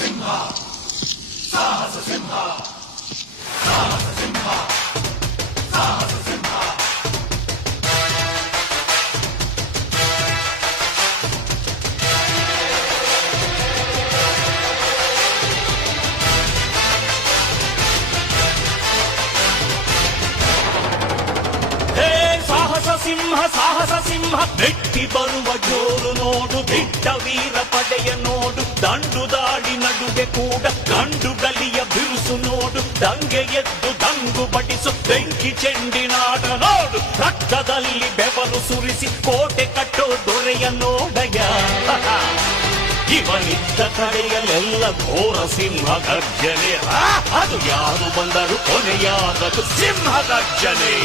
ಸಿಂಹ ಸಾಹಸ ಸಿಂಹ ಮೆಟ್ಟಿ ಬರುವ ಜೋರು ನೋಡು, ಬಿಟ್ಟ ವೀರ ಪಡೆಯ ನೋಡು, ದಂಡು ದಾಡಿ ನಡುವೆ ಕೂಡ ಗಂಡು ಗಲಿಯ ಬಿರುಸು ನೋಡು, ದಂಗೆ ಎದ್ದು ದಂಗು ಬಡಿಸು ಬೆಂಕಿ ಚೆಂಡಿನಾಡ ನೋಡು, ರಕ್ತದಲ್ಲಿ ಬೆವರು ಸುರಿಸಿ ಕೋಟೆ ಕಟ್ಟೋ ದೊರೆಯ ನೋಡಯ. ಇವನಿದ್ದ ಕಡೆಯಲ್ಲೆಲ್ಲ ಘೋರ ಸಿಂಹ ಗರ್ಜನೆ, ಅದು ಯಾರು ಬಂದರು ಕೊನೆಯಾದದು ಸಿಂಹ ಗರ್ಜನೆ.